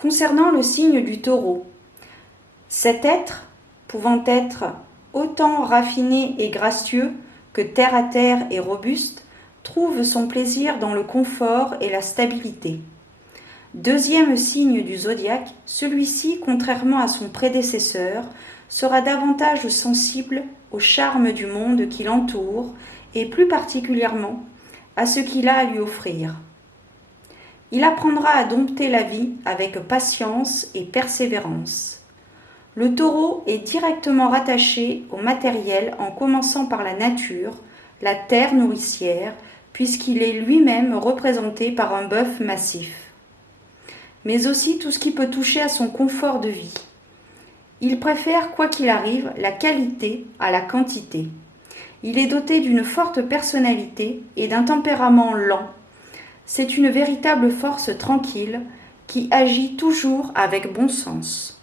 Concernant le signe du Taureau, cet être, pouvant être autant raffiné et gracieux que terre à terre et robuste, trouve son plaisir dans le confort et la stabilité. Deuxième signe du zodiaque, celui-ci, contrairement à son prédécesseur, sera davantage sensible au charme du monde qui l'entoure et plus particulièrement à ce qu'il a à lui offrir. Il apprendra à dompter la vie avec patience et persévérance. Le Taureau est directement rattaché au matériel en commençant par la nature, la terre nourricière, puisqu'il est lui-même représenté par un bœuf massif. Mais aussi tout ce qui peut toucher à son confort de vie. Il préfère, quoi qu'il arrive, la qualité à la quantité. Il est doté d'une forte personnalité et d'un tempérament lent. C'est une véritable force tranquille qui agit toujours avec bon sens.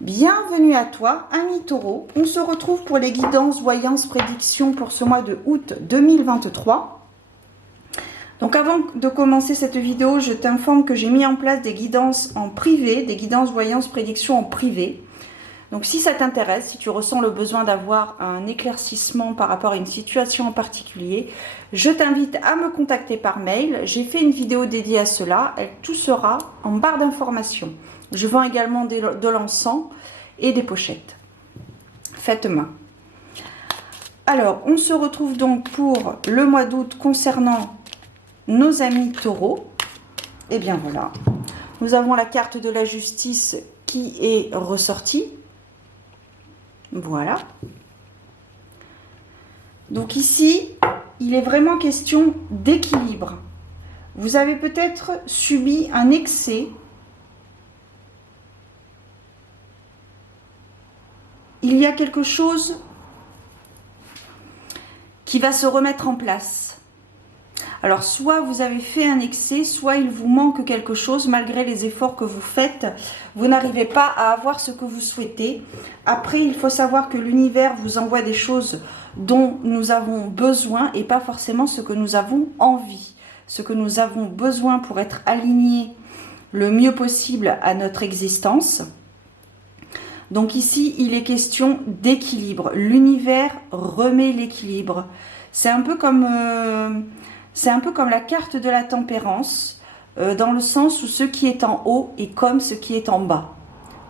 Bienvenue à toi, ami Taureau. On se retrouve pour les guidances, voyances, prédictions pour ce mois de août 2023. Donc avant de commencer cette vidéo, je t'informe que j'ai mis en place des guidances en privé, des guidances, voyances, prédictions en privé. Donc si ça t'intéresse, si tu ressens le besoin d'avoir un éclaircissement par rapport à une situation en particulier, je t'invite à me contacter par mail. J'ai fait une vidéo dédiée à cela, tout sera en barre d'informations. Je vends également de l'encens et des pochettes. Faites main. Alors, on se retrouve donc pour le mois d'août concernant nos amis taureaux. Et bien voilà, nous avons la carte de la justice qui est ressortie. Voilà. Donc ici, il est vraiment question d'équilibre. Vous avez peut-être subi un excès. Il y a quelque chose qui va se remettre en place. Alors, soit vous avez fait un excès, soit il vous manque quelque chose. Malgré les efforts que vous faites, vous n'arrivez pas à avoir ce que vous souhaitez. Après, il faut savoir que l'univers vous envoie des choses dont nous avons besoin et pas forcément ce que nous avons envie. Ce que nous avons besoin pour être alignés le mieux possible à notre existence. Donc ici, il est question d'équilibre. L'univers remet l'équilibre. C'est un peu comme la carte de la tempérance, dans le sens où ce qui est en haut est comme ce qui est en bas.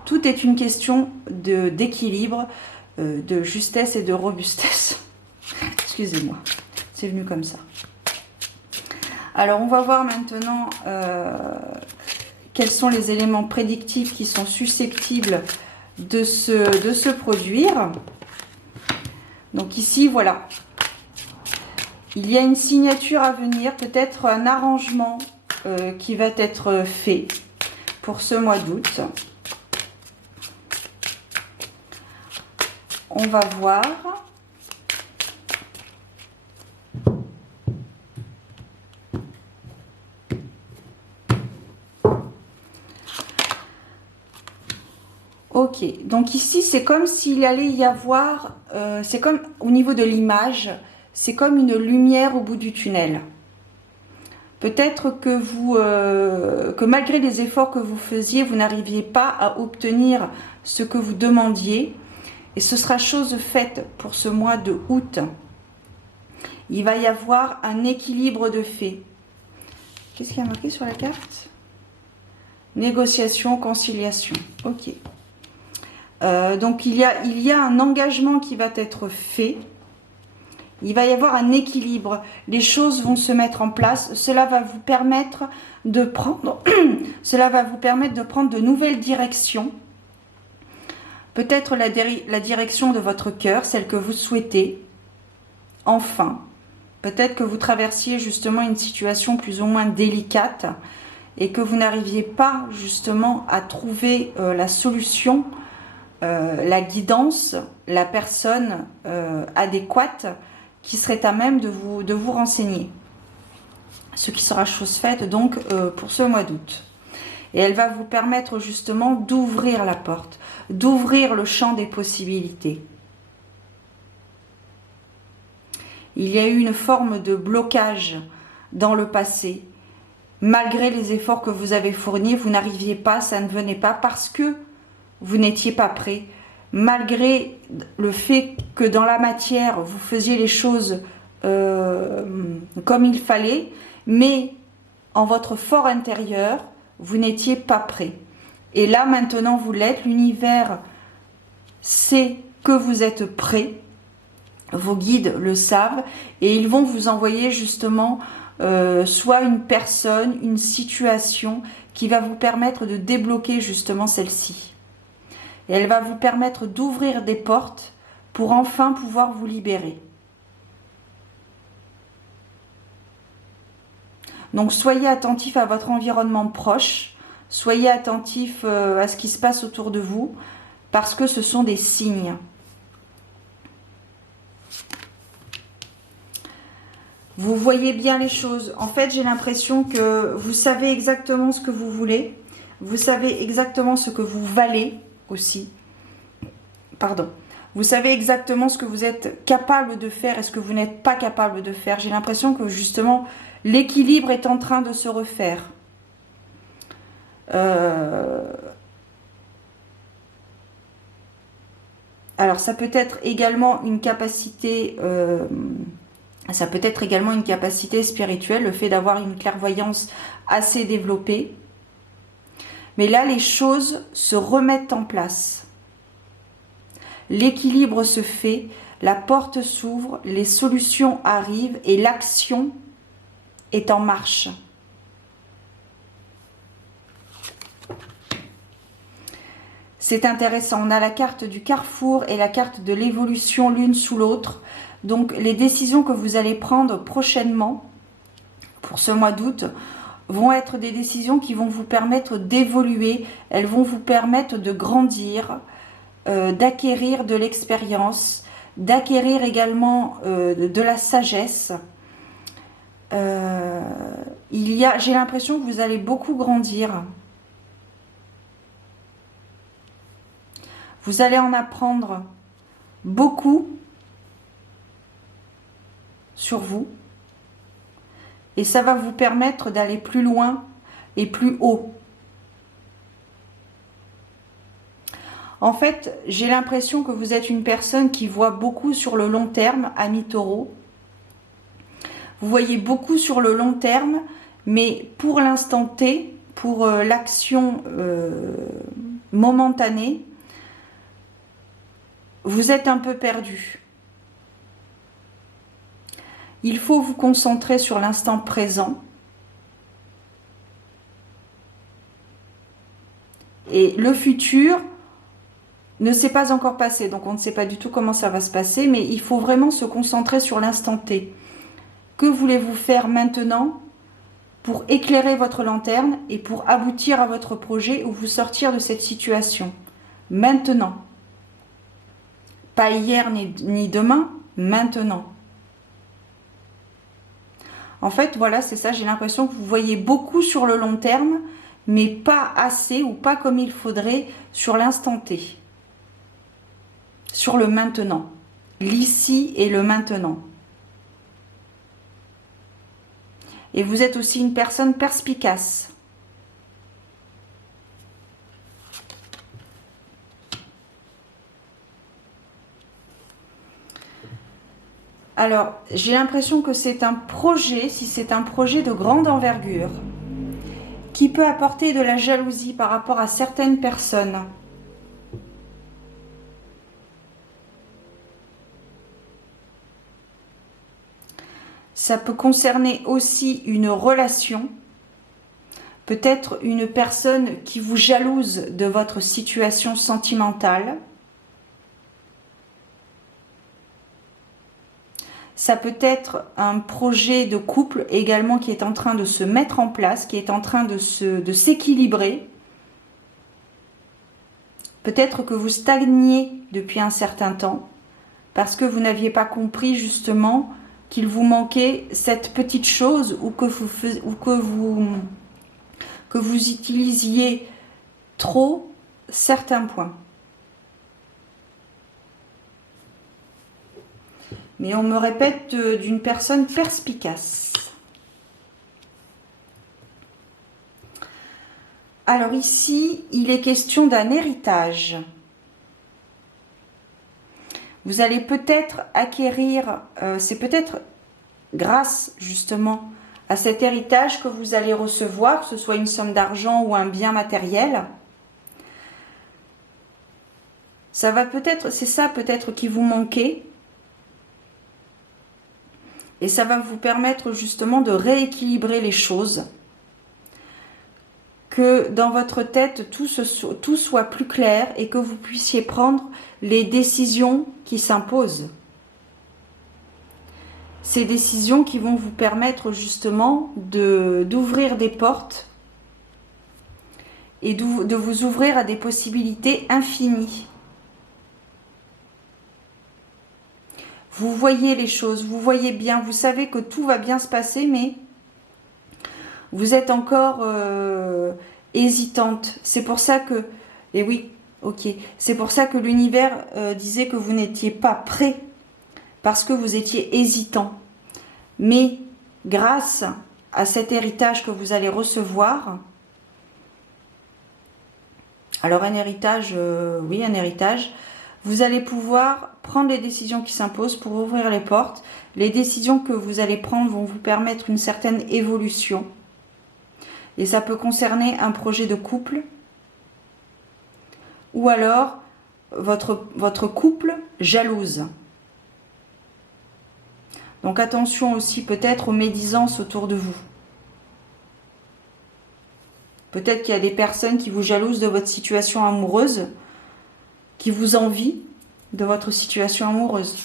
Tout est une question d'équilibre, de justesse et de robustesse. Excusez-moi, c'est venu comme ça. Alors, on va voir maintenant quels sont les éléments prédictifs qui sont susceptibles de se produire. Donc ici, voilà. Il y a une signature à venir, peut-être un arrangement qui va être fait pour ce mois d'août. On va voir. Ok, donc ici c'est comme s'il allait y avoir, c'est comme au niveau de l'image, c'est comme une lumière au bout du tunnel. Peut-être que malgré les efforts que vous faisiez, vous n'arriviez pas à obtenir ce que vous demandiez. Et ce sera chose faite pour ce mois de août. Il va y avoir un équilibre de fait. Qu'est-ce qu'il y a marqué sur la carte? Négociation, conciliation. Ok. Donc il y a un engagement qui va être fait. Il va y avoir un équilibre. Les choses vont se mettre en place. Cela va vous permettre de prendre, de nouvelles directions. Peut-être la direction de votre cœur, celle que vous souhaitez. Enfin, peut-être que vous traversiez justement une situation plus ou moins délicate et que vous n'arriviez pas justement à trouver la solution, la guidance, la personne adéquate qui serait à même de vous renseigner. Ce qui sera chose faite donc pour ce mois d'août. Et elle va vous permettre justement d'ouvrir la porte, d'ouvrir le champ des possibilités. Il y a eu une forme de blocage dans le passé. Malgré les efforts que vous avez fournis, vous n'arriviez pas, ça ne venait pas parce que vous n'étiez pas prêt. Malgré le fait que dans la matière, vous faisiez les choses comme il fallait, mais en votre fort intérieur, vous n'étiez pas prêt. Et là, maintenant, vous l'êtes. L'univers sait que vous êtes prêt. Vos guides le savent. Et ils vont vous envoyer justement soit une personne, une situation qui va vous permettre de débloquer justement celle-ci. Et elle va vous permettre d'ouvrir des portes pour enfin pouvoir vous libérer. Donc soyez attentif à votre environnement proche, soyez attentif à ce qui se passe autour de vous, parce que ce sont des signes. Vous voyez bien les choses. En fait, j'ai l'impression que vous savez exactement ce que vous voulez, vous savez exactement ce que vous valez aussi. Pardon. Vous savez exactement ce que vous êtes capable de faire et ce que vous n'êtes pas capable de faire. J'ai l'impression que justement, l'équilibre est en train de se refaire. Alors, ça peut être également une capacité... ça peut être également une capacité spirituelle, le fait d'avoir une clairvoyance assez développée. Mais là, les choses se remettent en place. L'équilibre se fait, la porte s'ouvre, les solutions arrivent et l'action est en marche. C'est intéressant, on a la carte du carrefour et la carte de l'évolution l'une sous l'autre. Donc les décisions que vous allez prendre prochainement, pour ce mois d'août, vont être des décisions qui vont vous permettre d'évoluer, elles vont vous permettre de grandir, d'acquérir de l'expérience, d'acquérir également de la sagesse. J'ai l'impression que vous allez beaucoup grandir. Vous allez en apprendre beaucoup sur vous. Et ça va vous permettre d'aller plus loin et plus haut. En fait, j'ai l'impression que vous êtes une personne qui voit beaucoup sur le long terme, ami Taureau. Vous voyez beaucoup sur le long terme, mais pour l'instant T, pour l'action momentanée, vous êtes un peu perdu. Il faut vous concentrer sur l'instant présent. Et le futur ne s'est pas encore passé, donc on ne sait pas du tout comment ça va se passer, mais il faut vraiment se concentrer sur l'instant T. Que voulez-vous faire maintenant pour éclairer votre lanterne et pour aboutir à votre projet ou vous sortir de cette situation? Maintenant. Pas hier ni demain, maintenant. En fait, voilà, c'est ça, j'ai l'impression que vous voyez beaucoup sur le long terme, mais pas assez ou pas comme il faudrait sur l'instant T. Sur le maintenant. L'ici et le maintenant. Et vous êtes aussi une personne perspicace. Alors, j'ai l'impression que c'est un projet, si c'est un projet de grande envergure, qui peut apporter de la jalousie par rapport à certaines personnes. Ça peut concerner aussi une relation, peut-être une personne qui vous jalouse de votre situation sentimentale. Ça peut être un projet de couple également qui est en train de se mettre en place, qui est en train de s'équilibrer. Peut-être que vous stagniez depuis un certain temps parce que vous n'aviez pas compris justement qu'il vous manquait cette petite chose ou que vous utilisiez trop certains points. Mais on me répète d'une personne perspicace. Alors ici, il est question d'un héritage. Vous allez peut-être acquérir, c'est peut-être grâce justement à cet héritage que vous allez recevoir, que ce soit une somme d'argent ou un bien matériel. Ça va peut-être, c'est ça peut-être qui vous manquait. Et ça va vous permettre justement de rééquilibrer les choses. Que dans votre tête, tout soit plus clair et que vous puissiez prendre les décisions qui s'imposent. Ces décisions qui vont vous permettre justement d'ouvrir des portes et de vous ouvrir à des possibilités infinies. Vous voyez les choses, vous voyez bien, vous savez que tout va bien se passer, mais vous êtes encore hésitante. C'est pour ça que, et oui, ok, c'est pour ça que l'univers disait que vous n'étiez pas prêt, parce que vous étiez hésitant. Mais grâce à cet héritage que vous allez recevoir, alors un héritage, oui, un héritage, vous allez pouvoir prendre les décisions qui s'imposent pour ouvrir les portes. Les décisions que vous allez prendre vont vous permettre une certaine évolution. Et ça peut concerner un projet de couple ou alors votre couple jalouse. Donc attention aussi peut-être aux médisances autour de vous. Peut-être qu'il y a des personnes qui vous jalousent de votre situation amoureuse, qui vous envient de votre situation amoureuse.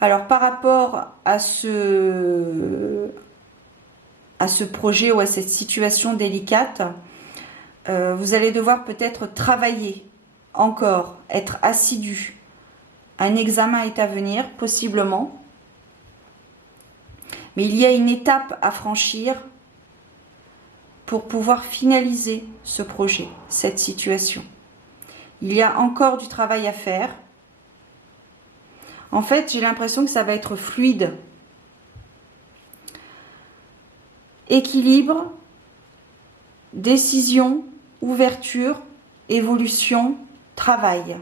Alors par rapport à ce projet ou à cette situation délicate, vous allez devoir peut-être travailler encore, être assidu. Un examen est à venir, possiblement. Mais il y a une étape à franchir pour pouvoir finaliser ce projet, cette situation. Il y a encore du travail à faire. En fait, j'ai l'impression que ça va être fluide. Équilibre, décision, ouverture, évolution, travail.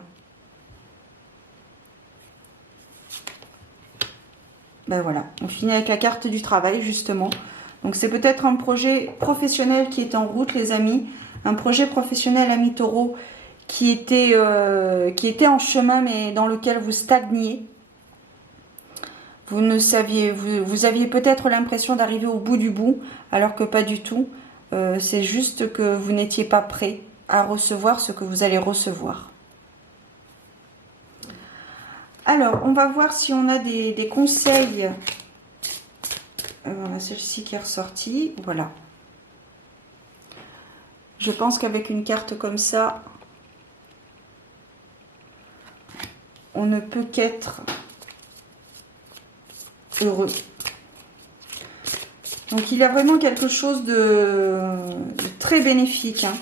Ben voilà, on finit avec la carte du travail justement. Donc c'est peut-être un projet professionnel qui est en route les amis. Un projet professionnel ami taureau qui était en chemin mais dans lequel vous stagniez. Vous aviez peut-être l'impression d'arriver au bout du bout alors que pas du tout. C'est juste que vous n'étiez pas prêt à recevoir ce que vous allez recevoir. Alors, on va voir si on a des conseils. Voilà, celle-ci qui est ressortie. Voilà. Je pense qu'avec une carte comme ça, on ne peut qu'être heureux. Donc, il y a vraiment quelque chose de très bénéfique. Hein.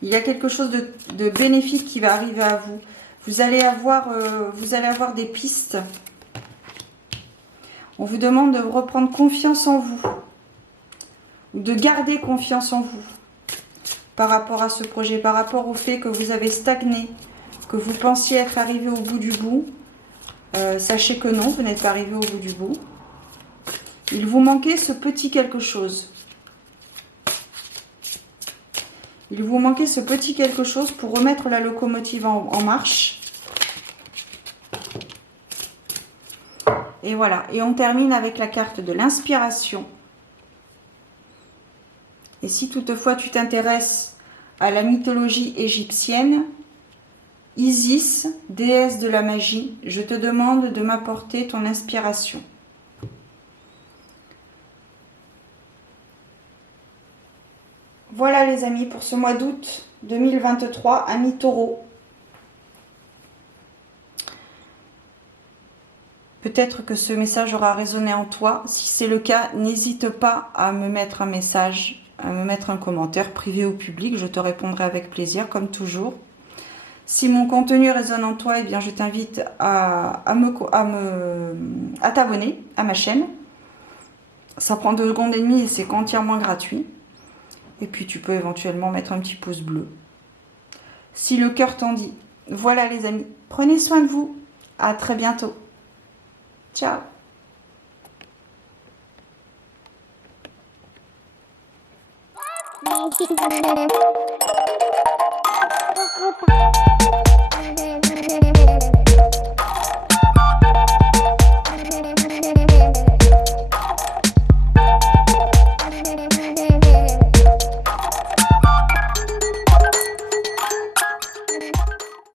Il y a quelque chose de bénéfique qui va arriver à vous. Vous allez avoir des pistes. On vous demande de reprendre confiance en vous. Ou de garder confiance en vous. Par rapport à ce projet. Par rapport au fait que vous avez stagné. Que vous pensiez être arrivé au bout du bout. Sachez que non, vous n'êtes pas arrivé au bout du bout. Il vous manquait ce petit quelque chose. Il vous manquait ce petit quelque chose pour remettre la locomotive en marche. Et voilà. Et on termine avec la carte de l'inspiration. Et si toutefois tu t'intéresses à la mythologie égyptienne, Isis, déesse de la magie, je te demande de m'apporter ton inspiration. Voilà les amis pour ce mois d'août 2023, amis taureaux. Peut-être que ce message aura résonné en toi. Si c'est le cas, n'hésite pas à me mettre un message, à me mettre un commentaire privé ou public. Je te répondrai avec plaisir, comme toujours. Si mon contenu résonne en toi, eh bien, je t'invite à t'abonner à ma chaîne. Ça prend 2 secondes et demie et c'est entièrement gratuit. Et puis, tu peux éventuellement mettre un petit pouce bleu. Si le cœur t'en dit. Voilà les amis, prenez soin de vous. À très bientôt. Ciao. Thank you.